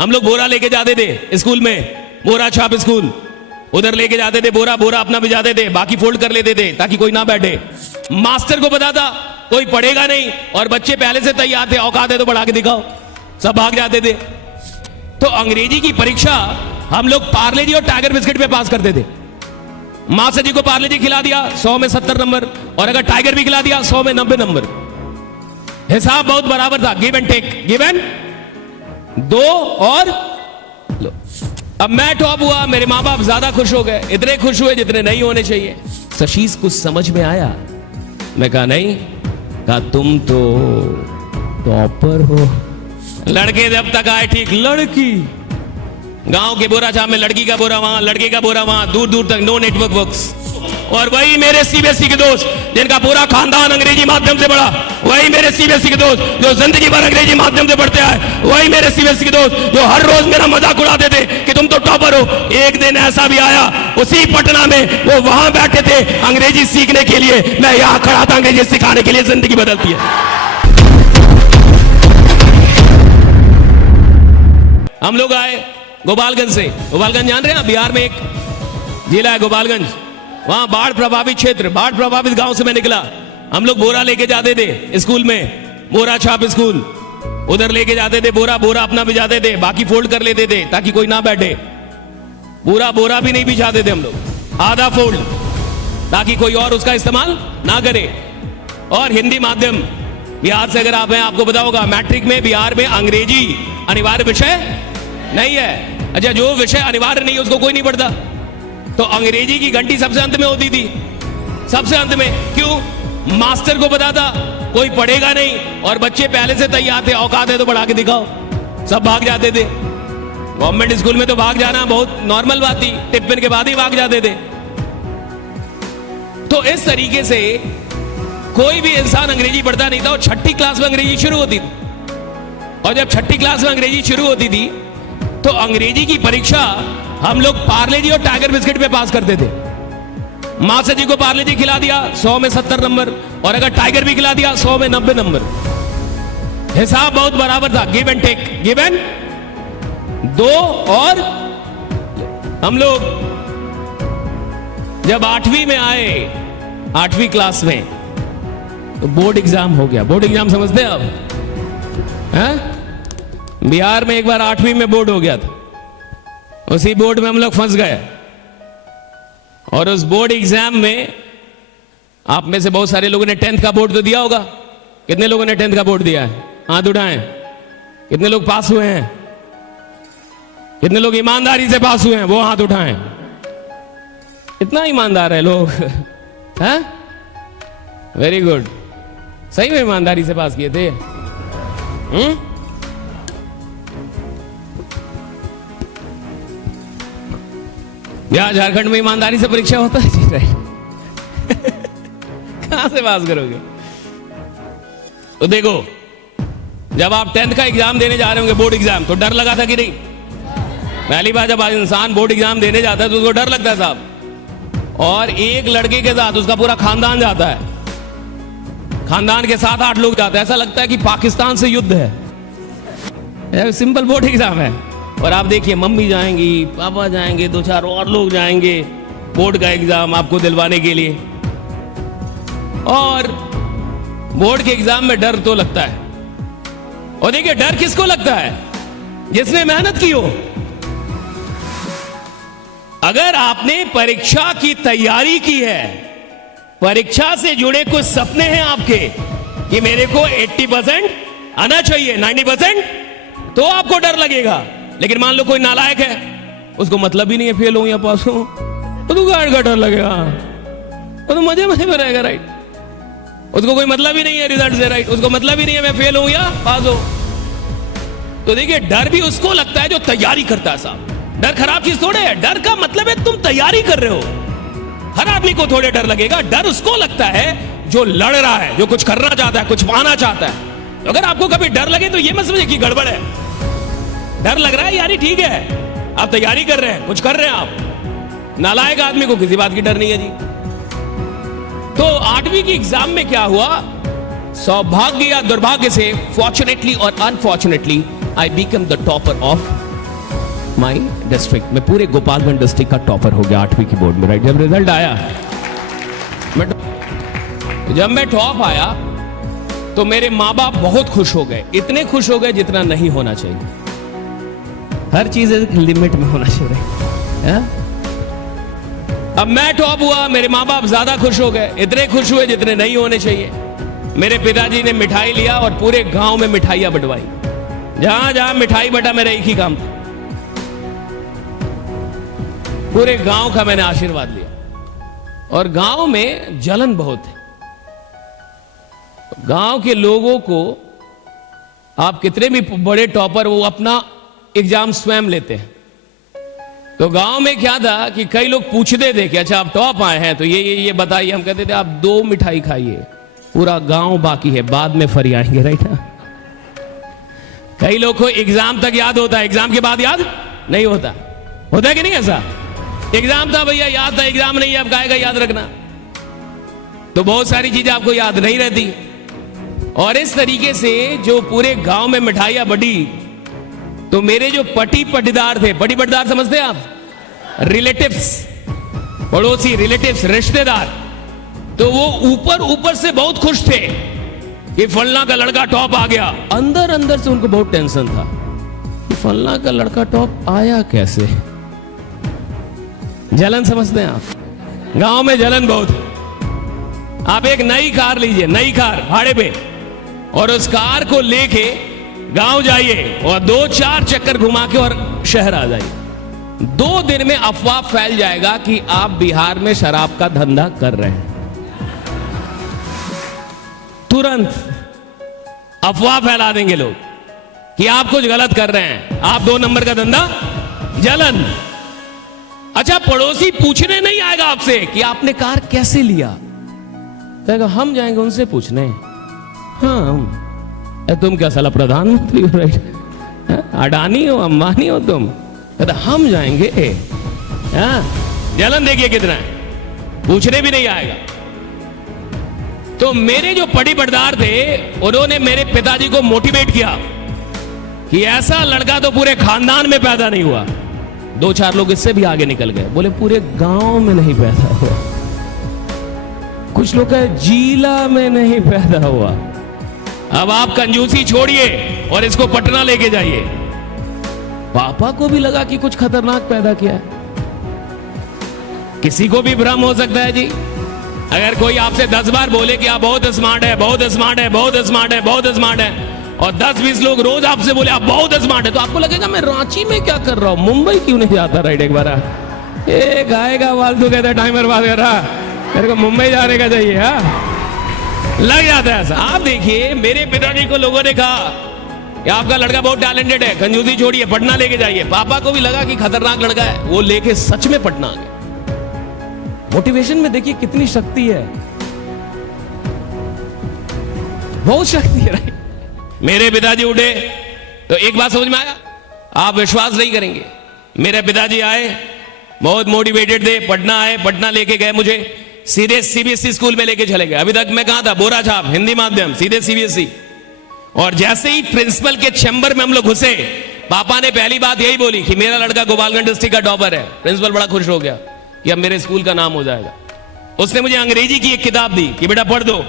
हम लोग बोरा लेके जाते थे स्कूल में, बोरा छाप स्कूल, उधर लेके जाते थे बोरा, बोरा अपना भिजाते थे, बाकी फोल्ड कर लेते थे ताकि कोई ना बैठे। मास्टर को पता था कोई पढ़ेगा नहीं और बच्चे पहले से तैयार थे, औकात है तो पढ़ा के दिखाओ, सब भाग जाते थे। तो अंग्रेजी की परीक्षा हम लोग पार्ले जी और टाइगर बिस्किट पे पास करते थे। मास्टर जी को पार्ले जी खिला दिया 100 में 70 नंबर, और अगर टाइगर भी खिला दिया 100 में 90 नंबर। हिसाब बहुत बराबर था, give and take, give and दो और लो। अब मैं टॉप हुआ, मेरे माँ बाप ज्यादा खुश हो गए, इतने खुश हुए जितने नहीं होने चाहिए। शशीष कुछ समझ में आया? मैं कहा नहीं। कहा तुम तो टॉपर हो। लड़के जब तक आए ठीक, लड़की गांव के बोरा छाप में लड़की का बोरा वहां, लड़के का बोरा वहां, दूर दूर तक नो नेटवर्क वर्क्स। और वही मेरे सीबीएसई के दोस्त जिनका पूरा खानदान अंग्रेजी माध्यम से पढ़ा, वही मेरे सीबीएसई के दोस्त जो जिंदगी भर अंग्रेजी माध्यम से पढ़ते आए, वही मेरे सीबीएसई के दोस्त जो हर रोज मेरा मजाक उड़ाते थे कि तुम तो टॉपर हो। एक दिन ऐसा भी आया, उसी पटना में वो वहां बैठे थे अंग्रेजी सीखने के लिए, मैं यहां खड़ा था अंग्रेजी सिखाने के लिए। जिंदगी बदलती है। हम लोग आए गोपालगंज से। गोपालगंज जान रहे हैं, बिहार में एक जिला है गोपालगंज, वहां बाढ़ प्रभावित क्षेत्र, बाढ़ प्रभावित गांव से मैं निकला। हम लोग बोरा लेके जाते थे स्कूल में, बोरा छाप स्कूल, उधर लेके जाते थे बोरा, बोरा अपना भिजाते थे, बाकी फोल्ड कर लेते थे ताकि कोई ना बैठे। पूरा बोरा भी नहीं भिजाते थे हम लोग, आधा फोल्ड, ताकि कोई और उसका इस्तेमाल ना करे। और हिंदी माध्यम, बिहार से अगर आप हैं आपको पता होगा, मैट्रिक में बिहार में अंग्रेजी अनिवार्य विषय नहीं है। अच्छा, जो विषय अनिवार्य नहीं है उसको कोई नहीं पढ़ता। तो अंग्रेजी की घंटी सबसे अंत में होती थी, सबसे अंत में। क्यों? मास्टर को पता था कोई पढ़ेगा नहीं और बच्चे पहले से तैयार थे, औकात है तो पढ़ा के दिखाओ, सब भाग जाते थे। गवर्नमेंट स्कूल में तो भाग जाना बहुत नॉर्मल बात थी, टिफिन के बाद ही भाग जाते थे। तो इस तरीके से कोई भी इंसान अंग्रेजी पढ़ता नहीं था। और छठी क्लास में अंग्रेजी शुरू होती थी, और जब छठी क्लास में अंग्रेजी शुरू होती थी तो अंग्रेजी की परीक्षा हम लोग पार्ले जी और टाइगर बिस्किट पे पास करते थे। मास्टर जी को पार्ले जी खिला दिया 100 में 70 नंबर, और अगर टाइगर भी खिला दिया 100 में 90 नंबर। हिसाब बहुत बराबर था, give and take, give and दो और हम लोग जब 8वीं में आए, 8वीं क्लास में, तो बोर्ड एग्जाम हो गया। बोर्ड एग्जाम समझते हैं आप? बिहार में एक बार 8वीं में बोर्ड हो गया था, उसी बोर्ड में हम लोग फंस गए। और उस बोर्ड एग्जाम में आप में से बहुत सारे लोगों ने 10th का बोर्ड तो दिया होगा। कितने लोगों ने 10th का बोर्ड दिया है? हाथ उठाएं। कितने लोग पास हुए हैं? कितने लोग ईमानदारी से पास हुए हैं? वो हाथ उठाएं। इतना ईमानदार है लोग, हैं? Very good. सही में ईमानदारी से पास किए थे? यहाँ झारखंड में ईमानदारी से परीक्षा होता है? कहां से पास करोगे? तो देखो, जब आप 10th का एग्जाम देने जा रहे होंगे, बोर्ड एग्जाम, तो डर लगा था कि नहीं? पहली बार जब इंसान बोर्ड एग्जाम देने जाता है तो उसको डर लगता है साहब। और एक लड़के के साथ उसका पूरा खानदान जाता है, खानदान के 7-8 लोग जाते हैं। ऐसा लगता है कि पाकिस्तान से युद्ध है। सिंपल बोर्ड एग्जाम है, और आप देखिए मम्मी जाएंगी, पापा जाएंगे, 2-4 और लोग जाएंगे बोर्ड का एग्जाम आपको दिलवाने के लिए। और बोर्ड के एग्जाम में डर तो लगता है। और देखिए, डर किसको लगता है? जिसने मेहनत की हो। अगर आपने परीक्षा की तैयारी की है, परीक्षा से जुड़े कुछ सपने हैं आपके कि मेरे को 80% आना चाहिए, 90%, तो आपको डर लगेगा। लेकिन मान लो कोई नालायक है, उसको मतलब ही नहीं है फेल हूं या पास हूं, तो तू गाड़ का डर लगेगा, तो मजे मजे में रहेगा, राइट? उसको कोई मतलब ही नहीं है रिजल्ट से, राइट? उसको मतलब ही नहीं है मैं फेल हूं या पास हूं। तो देखिए, डर भी उसको लगता है जो तैयारी करता है साहब। डर खराब चीज थोड़े है, डर का मतलब है तुम तैयारी कर रहे हो। हर आदमी को थोड़े डर लगेगा। डर उसको लगता है जो लड़ रहा है, जो कुछ करना चाहता है, कुछ पाना चाहता है। तो अगर आपको कभी डर लगे तो ये मत समझिए कि गड़बड़ है। डर लग रहा है यानी ठीक है, आप तैयारी कर रहे हैं, कुछ कर रहे हैं आप। नालायक आदमी को किसी बात की डर नहीं है जी। तो 8वीं की एग्जाम में क्या हुआ? सौभाग्य या दुर्भाग्य से, फॉर्चुनेटली और unfortunately, I become the topper of my district. मैं पूरे गोपालगंज डिस्ट्रिक्ट का टॉपर हो गया 8वीं की बोर्ड में, राइट। जब रिजल्ट आया, जब मैं टॉप आया तो मेरे माँ बाप बहुत खुश हो गए, इतने खुश हो गए जितना नहीं होना चाहिए। हर चीज एक लिमिट में होना चाहिए। अब मैं टॉप हुआ, मेरे माँ बाप ज्यादा खुश हो गए, इतने खुश हुए जितने नहीं होने चाहिए। मेरे पिताजी ने मिठाई लिया और पूरे गांव में मिठाइयां बंटवाई। जहां जहां मिठाई बटा मेरा एक ही काम था, पूरे गांव का मैंने आशीर्वाद लिया। और गांव में जलन बहुत है। गांव के लोगों को आप कितने भी बड़े टॉपर, वो अपना एग्जाम स्वयं लेते हैं। तो गांव में क्या था कि कई लोग पूछते थे कि अच्छा आप टॉप आए हैं तो ये बताइए। हम कहते थे आप 2 मिठाई खाइए, पूरा गांव बाकी है, बाद में फरी आएंगे, राइट। कई लोग को एग्जाम तक याद होता है, एग्जाम के बाद याद नहीं होता। होता है कि नहीं ऐसा? एग्जाम था भैया, याद था, एग्जाम नहीं है, अब काहेगा याद रखना। तो बहुत सारी चीजें आपको याद नहीं रहती। और इस तरीके से जो पूरे गांव में मिठाइयां बटी, तो मेरे जो पटी पटीदार थे, पटी पटीदार समझते हैं आप? रिलेटिव्स, पड़ोसी, रिलेटिव्स, रिश्तेदार, तो वो ऊपर ऊपर से बहुत खुश थे कि फलना का लड़का टॉप आ गया। अंदर अंदर से उनको बहुत टेंशन था कि फलना का लड़का टॉप आया कैसे। जलन समझते हैं आप? गांव में जलन बहुत। आप एक नई कार लीजिए, नई कार भाड़े पे, और उस कार को लेके गांव जाइए और 2-4 चक्कर घुमा के और शहर आ जाइए। 2 दिन में अफवाह फैल जाएगा कि आप बिहार में शराब का धंधा कर रहे हैं। तुरंत अफवाह फैला देंगे लोग कि आप कुछ गलत कर रहे हैं, आप 2 नंबर का धंधा। जलन। अच्छा, पड़ोसी पूछने नहीं आएगा आपसे कि आपने कार कैसे लिया, कहेगा हम जाएंगे उनसे पूछने। हाँ, तुम क्या साला प्रधानमंत्री हो, राइट? अडानी हो, अंबानी हो तुम? कहते हम जाएंगे। जलन देखिए कितना है, पूछने भी नहीं आएगा। तो मेरे जो पटी पटदार थे, उन्होंने मेरे पिताजी को मोटिवेट किया कि ऐसा लड़का तो पूरे खानदान में पैदा नहीं हुआ। 2-4 लोग इससे भी आगे निकल गए, बोले पूरे गांव में नहीं पैदा हुआ। कुछ लोग कहे जिला में नहीं पैदा हुआ। अब आप कंजूसी छोड़िए और इसको पटना लेके जाइए। पापा को भी लगा कि कुछ खतरनाक पैदा किया है। किसी को भी भ्रम हो सकता है जी। अगर कोई आपसे 10 बार बोले कि आप बहुत स्मार्ट है, बहुत स्मार्ट है, बहुत स्मार्ट है, बहुत स्मार्ट है, और 10-20 लोग रोज आपसे बोले आप बहुत स्मार्ट है, तो आपको लगेगा मैं रांची में क्या कर रहा हूं, मुंबई क्यों नहीं जाता, राइट? एक बार एक आएगा फालतू कहता टाइमर बात कर रहा, मेरे को मुंबई जाने का चाहिए। लग जाता है ऐसा। आप देखिए, मेरे पिताजी को लोगों ने कहा कि आपका लड़का बहुत टैलेंटेड है, कंजूसी छोड़िए, पटना लेके जाइए। पापा को भी लगा कि खतरनाक लड़का है, वो लेके सच में पटना आ गए। मोटिवेशन में देखिए कितनी शक्ति है, बहुत शक्ति है, राइट? मेरे पिताजी उठे तो एक बात समझ में आया, आप विश्वास नहीं करेंगे। मेरे पिताजी आए, बहुत मोटिवेटेड थे, पटना आए, पटना लेके गए मुझे, सीधे सीबीएसई स्कूल में लेके चले गए। अभी तक मैं कहां था? बोरा छाप हिंदी माध्यम, सीधे सीबीएसई। और जैसे ही प्रिंसिपल के चैम्बर में हम लोग घुसे, पापा ने पहली बात यही बोली कि मेरा लड़का गोपालगंज डिस्ट्रिक्ट का टॉपर है। प्रिंसिपल बड़ा खुश हो गया कि अब मेरे स्कूल का नाम हो जाएगा। उसने मुझे अंग्रेजी की एक किताब दी कि बेटा पढ़ दो।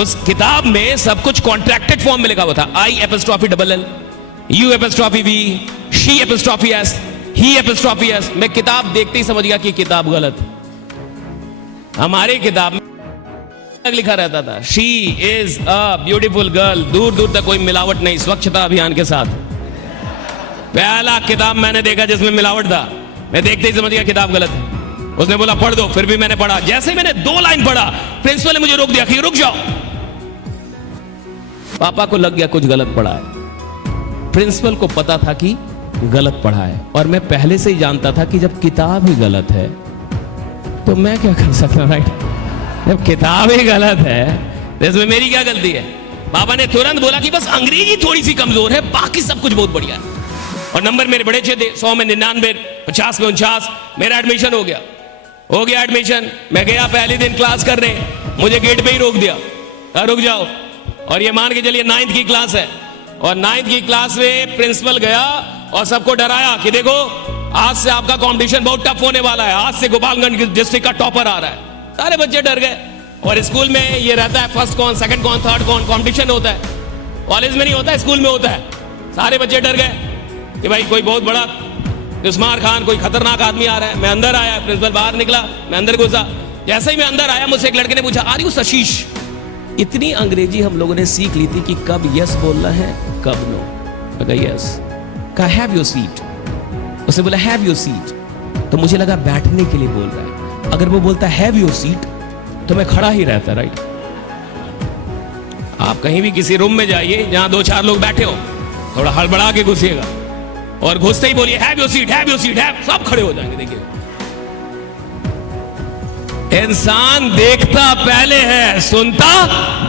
उस किताब में सब कुछ कॉन्ट्रैक्टेड फॉर्म में लिखा हुआ था, I_LL, U_V, She_S, He_S। मैं किताब देखते ही समझ गया कि किताब गलत। हमारे किताब में लिखा रहता था she is a beautiful girl, दूर दूर तक कोई मिलावट नहीं, स्वच्छता अभियान के साथ। पहला किताब मैंने देखा जिसमें मिलावट था, मैं देखते ही समझ गया किताब गलत है। उसने बोला पढ़ दो, फिर भी मैंने पढ़ा। जैसे ही मैंने 2 लाइन पढ़ा, प्रिंसिपल ने मुझे रोक दिया कि रुक जाओ। पापा को लग गया कुछ गलत पढ़ा है। प्रिंसिपल को पता था कि गलत पढ़ा है, और मैं पहले से ही जानता था कि जब किताब ही गलत है तो मैं क्या कर सकता, राइट? जब किताब ही गलत है तो इसमें मेरी क्या गलती है? पापा ने तुरंत बोला कि बस अंग्रेजी थोड़ी सी कमजोर है, बाकी सब कुछ बहुत बढ़िया है। और नंबर मेरे बड़े अच्छे थे, 100 में 99, 50 में 49। मेरा एडमिशन हो गया एडमिशन। मैं गया पहले दिन क्लास करने, मुझे गेट पे ही रोक दिया, रुक जाओ। और ये मान के चलिए 9th की क्लास है, और 9th की क्लास में प्रिंसिपल गया और सबको डराया कि देखो आज से आपका कंपटीशन बहुत टफ होने वाला है, आज से गोपालगंज डिस्ट्रिक्ट का टॉपर आ रहा है। सारे बच्चे डर गए। और स्कूल में ये रहता है फर्स्ट कौन, सेकंड कौन, थर्ड कौन, कंपटीशन होता है। कॉलेज में नहीं होता है, स्कूल में होता है। सारे बच्चे डर गए कि भाई कोई बहुत बड़ा उस्मान खान, कोई खतरनाक आदमी आ रहा है। मैं अंदर आया, प्रिंसिपल बाहर निकला, मैं अंदर घुसा। जैसे ही मैं अंदर आया मुझसे एक लड़के ने पूछा, आर यू सशीश? इतनी अंग्रेजी हम लोगों ने सीख ली थी कि कब यस बोलना है कब नो। मैं कहा यस। कहा हैव योर सीट। उसने बोला हैव योर सीट, तो मुझे लगा बैठने के लिए बोल रहा है। अगर वो बोलता हैव योर सीट तो मैं खड़ा ही रहता। राइट, आप कहीं भी किसी रूम में जाइए जहां 2-4 लोग बैठे हो, थोड़ा हड़बड़ा के घुसिएगा और घुसते ही बोलिए have your seat, have your seat, have, सब खड़े हो जाएंगे। देखिए, इंसान देखता पहले है, सुनता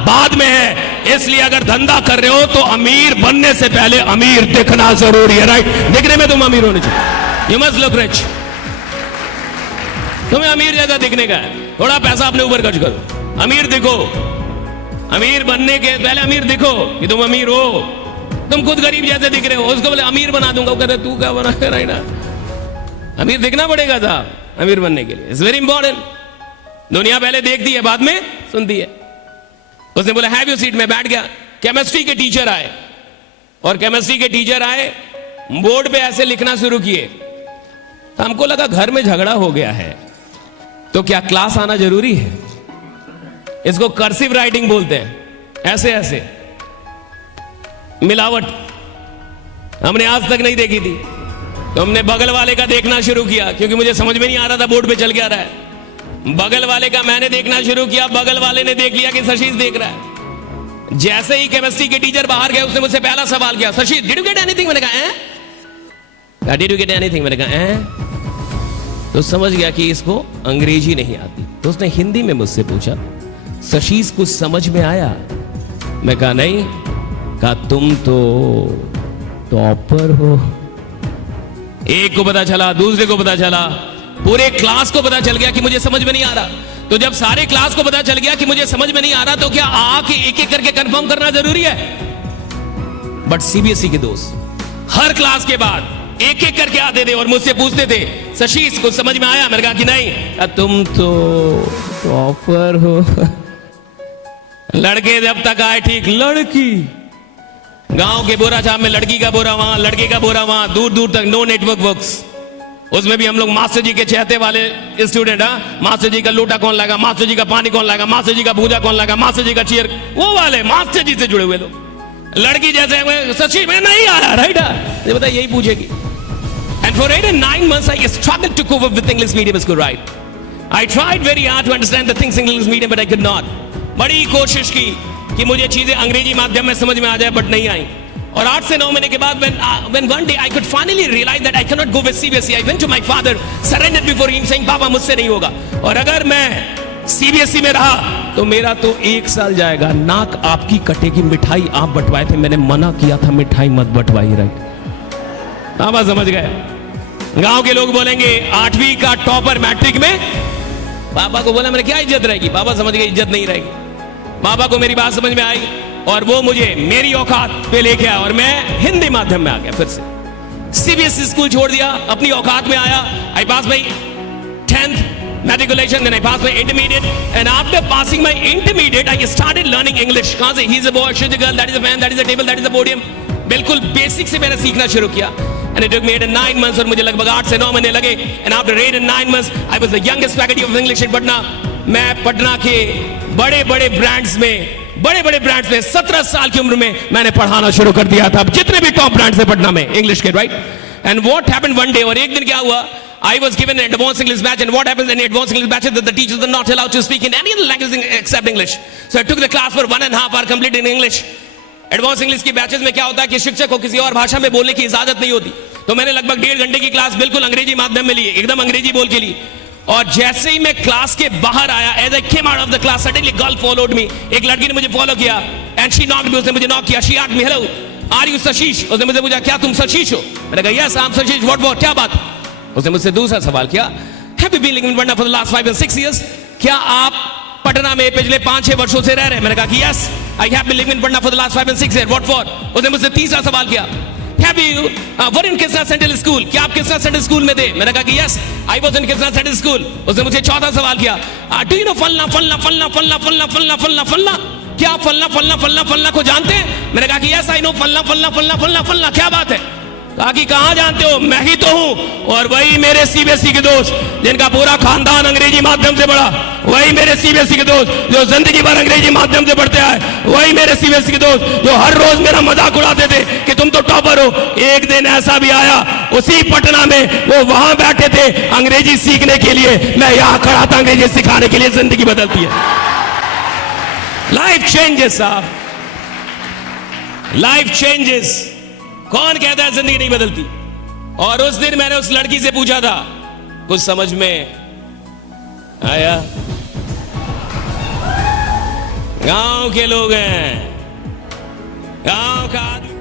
बाद में है। इसलिए अगर धंधा कर रहे हो तो अमीर बनने से पहले अमीर दिखना जरूरी है। राइट, दिखने में तुम अमीर होने चाहिए। You must look rich. तुम्हें अमीर जैसा दिखने का है, थोड़ा पैसा अपने ऊपर खर्च करो, अमीर दिखो। अमीर बनने के पहले अमीर दिखो कि तुम अमीर हो। तुम खुद गरीब जैसे दिख रहे हो, उसको बोले अमीर बना दूंगा, वो कहते तू क्या बना कर रहा है ना। अमीर दिखना पड़ेगा साहब अमीर बनने के लिए। It's very important. दुनिया पहले देखती है, बाद में सुनती है। उसने बोला हैव योर सीट। में बैठ गया। केमिस्ट्री के टीचर आए और केमिस्ट्री के टीचर आए, बोर्ड पे ऐसे लिखना शुरू किए। हमको लगा घर में झगड़ा हो गया है, तो क्या क्लास आना जरूरी है? इसको कर्सिव राइटिंग बोलते हैं। ऐसे ऐसे मिलावट हमने आज तक नहीं देखी थी, तो हमने बगल वाले का देखना शुरू किया, क्योंकि मुझे समझ में नहीं आ रहा था बोर्ड पे चल क्या रहा है। बगल वाले का मैंने देखना शुरू किया, बगल वाले ने देख लिया कि सशीश देख रहा है। जैसे ही केमिस्ट्री के टीचर बाहर गए, उसने मुझसे पहला सवाल किया, सशीश डिड यू गेट एनीथिंग? मैंने कहा डिड यू गेट एनीथिंग? मैंने कहा तो समझ गया कि इसको अंग्रेजी नहीं आती। तो उसने हिंदी में मुझसे पूछा, सशीश कुछ समझ में आया? मैं कहा नहीं। कहा तुम तो टॉपर हो। एक को पता चला, दूसरे को पता चला, पूरे क्लास को पता चल गया कि मुझे समझ में नहीं आ रहा। तो जब सारे क्लास को पता चल गया कि मुझे समझ में नहीं आ रहा, तो क्या आके एक एक करके कंफर्म करना जरूरी है? बट सीबीएसई के दोस्त हर क्लास के बाद एक एक करके आते थे और मुझसे पूछते थे, सशीश को समझ में आया? मैंने कहा कि नहीं। तुम तो टॉपर हो। लड़के जब तक आए ठीक, लड़की गांव के बोरा छाप में लड़की का बोरा वहां, लड़के का बोरा वहां, दूर दूर तक नो नेटवर्क वर्क्स। उसमें भी हम लोग मास्टर जी के चहते वाले स्टूडेंट। मास्टर जी का लोटा कौन लाएगा, मास्टर जी का पानी कौन लाएगा, मास्टर जी का भूजा कौन लाएगा, मास्टर जी का चेयर, वो वाले मास्टर जी से जुड़े हुए लोग। लड़की जैसे सच्ची में नहीं आ रहा। राइट, ये बता यही पूछेगी। And for 8 and 9 months, I struggled to cope up with English medium school. Right, I tried very hard to understand the things in English medium, but I could not. बड़ी कोशिश की कि मुझे चीजें अंग्रेजी माध्यम में समझ में आ जाए, बट नहीं आई। और 8 से 9 महीने के बाद when one day I could finally realize that I cannot go with CBSE, I went to my father, surrendered before him, saying, पापा मुझसे नहीं होगा। और अगर मैं CBSE में रहा तो मेरा तो 1 साल जाएगा। नाक आपकी कटेगी। मिठाई आप बंटवाए थे, मैंने मना किया था मिठाई मत बंटवाइए। राइट, पापा समझ गए। गांव के लोग बोलेंगे 8वीं का टॉपर मैट्रिक में। पापा को बोला मैंने क्या इज्जत रहेगी? पापा समझ गए इज्जत नहीं रहेगी। पापा को मेरी बात समझ में आई और वो मुझे मेरी औकात पे लेके आया और मैं हिंदी माध्यम में आ गया। फिर से सीबीएसई स्कूल छोड़ दिया, अपनी औकात में आया। आई पास माई 10th matriculation, then I passed my intermediate, and after passing my intermediate, I started learning English. कहां से? He is a boy, she is a girl, that is a fan, that is a table, that is a podium. बिल्कुल basic से मैंने सीखना शुरू किया। And it took me 8 and 9 months, और मुझे लगभग 8 से 9 महीने लगे। And after 8 and 9 months, I was the youngest faculty of English in Patna. मैं पटना के बड़े बड़े ब्रांड्स में 17 साल की उम्र में मैंने पढ़ाना शुरू कर दिया था। जितने भी टॉप ब्रांड्स है पटना में इंग्लिश के। Right, and what happened one day, और एक दिन क्या हुआ, I was given an advanced English batch, and what happens in advanced English batch is that the teachers are not allowed to speak in any other language except English. So I took the class for 1.5 hours complete in English. Advance English की batches में क्या होता है कि शिक्षक को किसी और भाषा में बोलने की इजाजत नहीं होती। तो मैंने लगभग 1.5 घंटे की क्लास बिल्कुल अंग्रेजी माध्यम में ली, एकदम अंग्रेजी बोल के ली। और जैसे ही मैं क्लास के बाहर आया, as I came out of the class, suddenly girl followed me. एक लड़की ने मुझे फॉलो किया एंड शी नॉक्ड मी, उसने मुझे नॉक किया। She asked me, hello are you Sashish? उसने मुझसे पूछा क्या तुम सशीश हो? मैंने कहा yes I am Sashish. What क्या बात? उसने मुझसे दूसरा सवाल किया, have you been living in Patna for the last 5 and 6 years? क्या आप पटना में पिछले 5-6 वर्षों से रह रहे हैं? मैंने कहा कि yes. I have been living in Patna for the last 5 and 6 years. What for? उसने मुझसे तीसरा सवाल किया. Have you were in Krishna Central School? क्या आप कृष्णा सेंट्रल स्कूल में थे? मैंने कहा कि yes, I was in Krishna central school. उसने मुझे चौथा सवाल किया. डू यू नो फलना फलना फलना फलना फलना फलना फलना फलना, क्या आप फलना फलना फलना फलना को जानते हैं? मैंने कहा कि यस आई नो फलना फलना फलना फलना फलना. क्या बात है? कहा कि कहां जानते हो? मैं ही तो हूं, और वही मेरे सीबीएसई के दोस्त जिनका पूरा खानदान अंग्रेजी माध्यम से पढ़ा, वही मेरे सीबीएसई के दोस्त जो जिंदगी भर अंग्रेजी माध्यम से पढ़ते आए, वही मेरे सीबीएसई के दोस्त जो हर रोज मेरा मजाक उड़ाते थे कि तुम तो टॉपर हो. एक दिन ऐसा भी आया, उसी पटना में वो वहां बैठे थे अंग्रेजी सीखने के लिए, मैं यहां खड़ा था अंग्रेजी सिखाने के लिए. जिंदगी बदलती है, लाइफ चेंजेस साहब, लाइफ चेंजेस. कौन कहता है जिंदगी नहीं बदलती? और उस दिन मैंने उस लड़की से पूछा था, कुछ समझ में आया? गांव के लोग हैं, गांव का आदमी